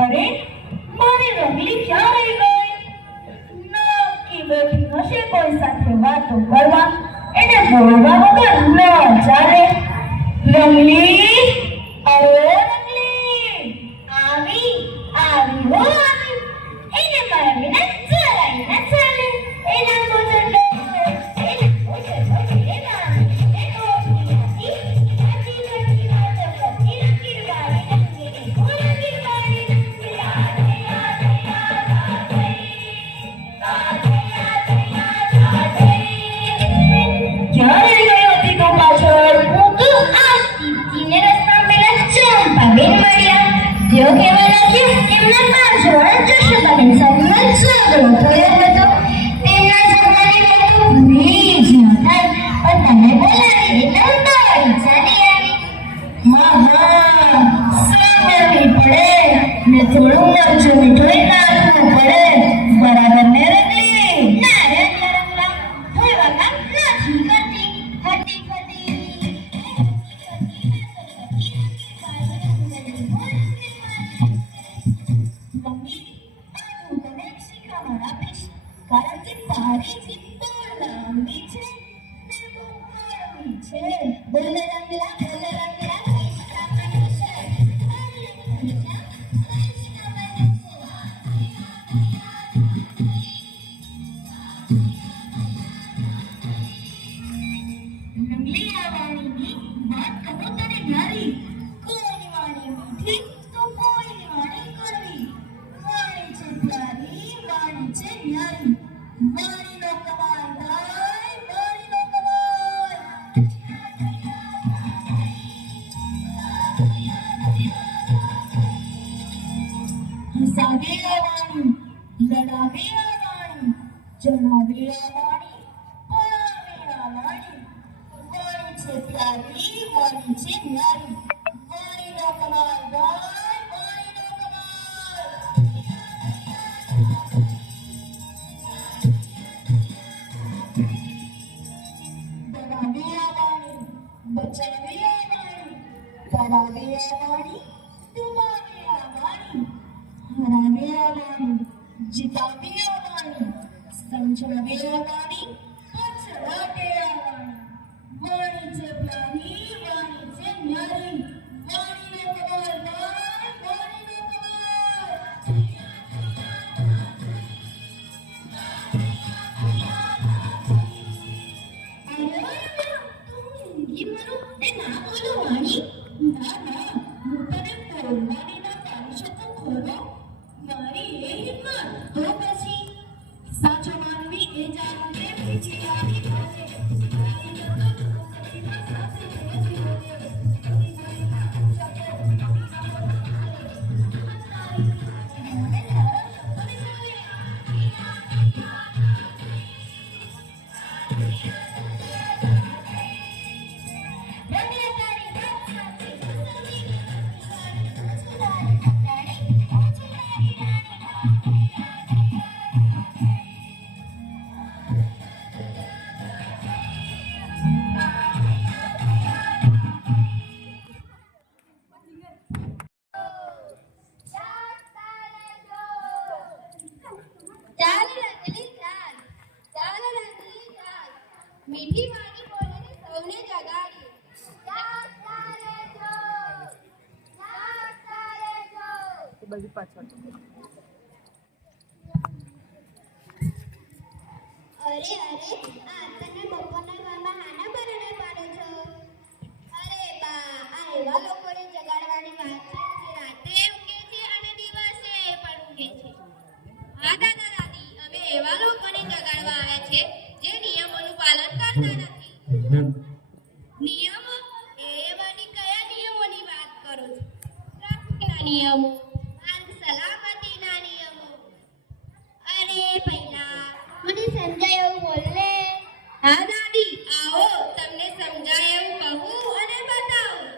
અરે મારી રમલી ક્યાં રહી ગઈ? નક્કી બેઠી હશે કોઈ સાથે વાતો કરવા. એને બોલવા વગર ન ચાલે. રમલી, અરે રમલી, આવી આવી હો આવી. એને મારા વિના જરાય ન ચાલે. એના વગર તેઓ કહેવા લાગ્યા એમના બાજુવાળા જશોદાબેન સાથે ઝઘડો થયો હતો. તેમના ઝઘડાની વાતો ભૂલી જ ન થાય, પણ તમે બોલાવી એટલે હું દોડી ચાલી આવી. સાંભળવી પડે ને થોડું મરચું મીઠું નાખવું પડે. બરાબર ને રમલી? ના રે રમલા, થોડા કામ નથી કરતી. હતી કારણ કે તારી જીત તો લાંબી છે ને બહુ હળવી છે. બોલ રંગલા, બોલ રંગલા, કઈ શીખાવાનું છે? રંગલી આવવાની વાત કહો તને ન્યારી. કોઈની વાણી મીઠી તો કોઈની વાણી કડવી. વાણી છે પ્યારી, વાણી છે ન્યારી. વાણીનો કમાલ થાય, વાણીનો કમાલ. હસાવી આ વાણી, લડાવી આ વાણી, જણાવી આ વાણી, પડાવી આ વાણી. વાણી છે પ્યારી, વાણી છે ન્યારી. વાણીનો કમાલ થાય, વાણીનો કમાલ. બનાવી આ વાણી, બચાવી આ વાણી, પડાવી આ વાણી, ડુબાવી આ વાણી, હરાવી આ વાણી, જીતાવી આ વાણી, સમજાવી આ વાણી, પછડાવી આ વાણી. વાણી છે પ્યારી, વાણી છે ન્યારી. વાણીનો કમાલ થાય, વાણીનો કમાલ. સાચો માનવી એ જાણે બીજી આવી પાસે. મીઠી વાણી બોલીને સૌને જગાડી. બધી પાછળ અરે આ તને બપોરના ઘરમાં હાના બરાને પાડો છો? અરે બા, આ એવા લોકોને જગાડવાની વાત છે જે રાતે ઊંઘે છે અને દિવસે પણ ઊંઘે છે. હા દાદા દાદી, અમે એવા લોકોને જગાડવા આવ્યા છે જે નિયમોનું પાલન કરતા નથી. નિયમો? એવાની કયા નિયમોની વાત કરો છો? ટ્રાફિકના નિયમો, માર્ગ સલામતીના નિયમો. અરે પહેલા મને સમજાય એવું બોલ ને. હા દાદી, આવો તમને સમજાય એવું કહું અને બતાવું.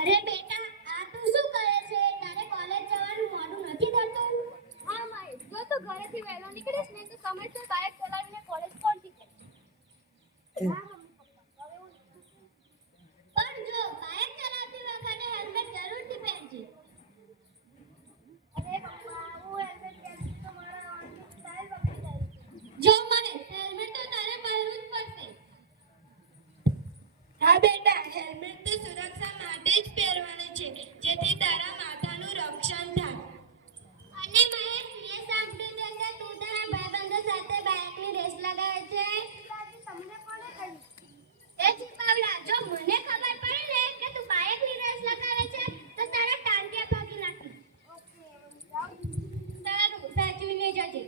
અરે બેટા, આ તું શું કરે છે? તારે કોલેજ જવાનું મોડું નથી થતું? હા માય, જો તો ઘરેથી વહેલો નીકળીશ ને તો સમયસર બાઇક ચલાવીને કોલેજ પહોંચી જઈશ. પણ જો બાઇક ચલાવતી વખતે હેલ્મેટ જરૂરથી પહેરજે. અરે પપ્પા, હું હેલ્મેટ પહેરીશ તો મારા વાળની સ્ટાઇલ બગડી જાય. જો મહેશ, હેલ્મેટ તો તારે પહેરવું જ પડશે. હા બેટા, હેલ્મેટ તો સુરક્ષા માટે જ પહેરવાનું છે, જેથી તારા માથાનું રક્ષણ થાય. અને મહેશ, મેં સાંભળ્યું છે કે તું તારા ભાઈબંધો સાથે બાઇકની રેસ લગાવે છે. તમને કોણે કહ્યું? એ ચીપાવલા, જો મને ખબર પડી ને કે તું બાઇકની રેસ લગાવે છે તો તારા ટાંટિયા ભાગી નાખીશ. ઓકે, સારું, સાચવીને જજે.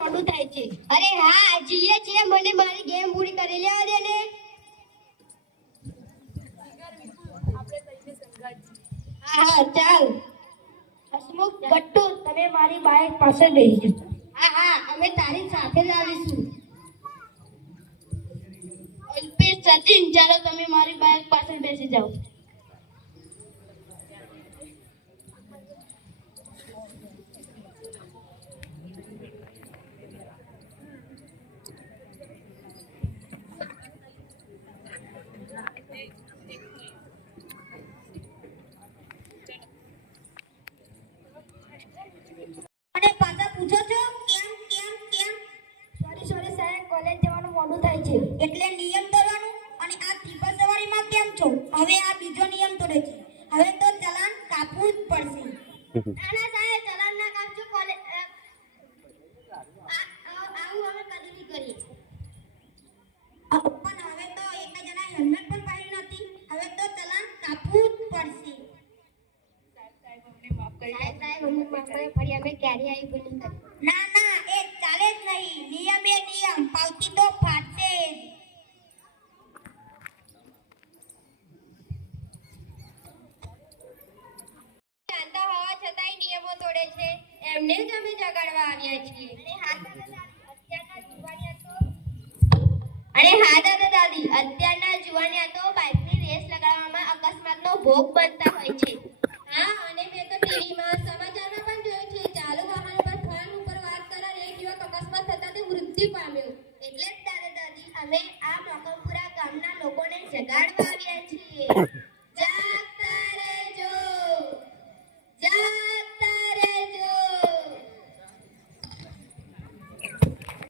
મોડું થાય છે. અરે હા, જીએ છીએ, મને મારી ગેમ પૂરી કરી લેવા દે ને. હા, ચાલ. હસમુખ, ગટ્ટુ, તમે મારી બાઇક પાસે બેસી જાઓ. હા, અમે તારી સાથે જ આવીશું. અલ્પેશ, સચિન, ચાલો તમે મારી બાઇક પાસે બેસી જાઓ. અને પાછા પૂછો છો કેમ? સોરી સાહેબ, કોલેજ જવાનું મોડું થાય છે એટલે નિયમ તોડવાનું. અને આ ત્રિપલ સવારીમાં કેમ છો? હવે આ બીજો નિયમ તોડે છે. હવે તો ચલાન કાપવું જ પડશે. ના સાહેબ, ચલાન ના કાપજો. કોલેજ આવું અમે કદી નહીં કરીએ. પણ હવે તો એક જણા હેલ્મેટ પણ પહેર્યું નથી. હવે તો ચલાન કાપવું જ પડશે. સાહેબ, અમને માફ કરે. ફરી અમે ક્યારે આવી ભૂલ નહીં કરી. ના, એ ચાલે જ નહીં. નિયમ એ નિયમ, પાવતી તો ફાટશે જ. જાણતા હોવા છતાંય નિયમો તોડે છે. એમને જ અમે જગાડવા આવ્યા છીએ. અરે હા દાદા દાદી, અત્યારના જુવાનિયા તો બાઇકની રેસ લગાડવામાં અકસ્માતનો ભોગ બનતા હોય છે. હા, અને મેં તો ટીવીમાં સમાચારમાં પણ જોયું છે. ચાલુ વાહન પર ફોન ઉપર વાત કરનાર એક યુવક અકસ્માત થતા તે મૃત્યુ પામ્યો. એટલે જ દાદા દાદી, અમે આ મોકમપુરા ગામના લોકોને જગાડવા આવ્યા છીએ.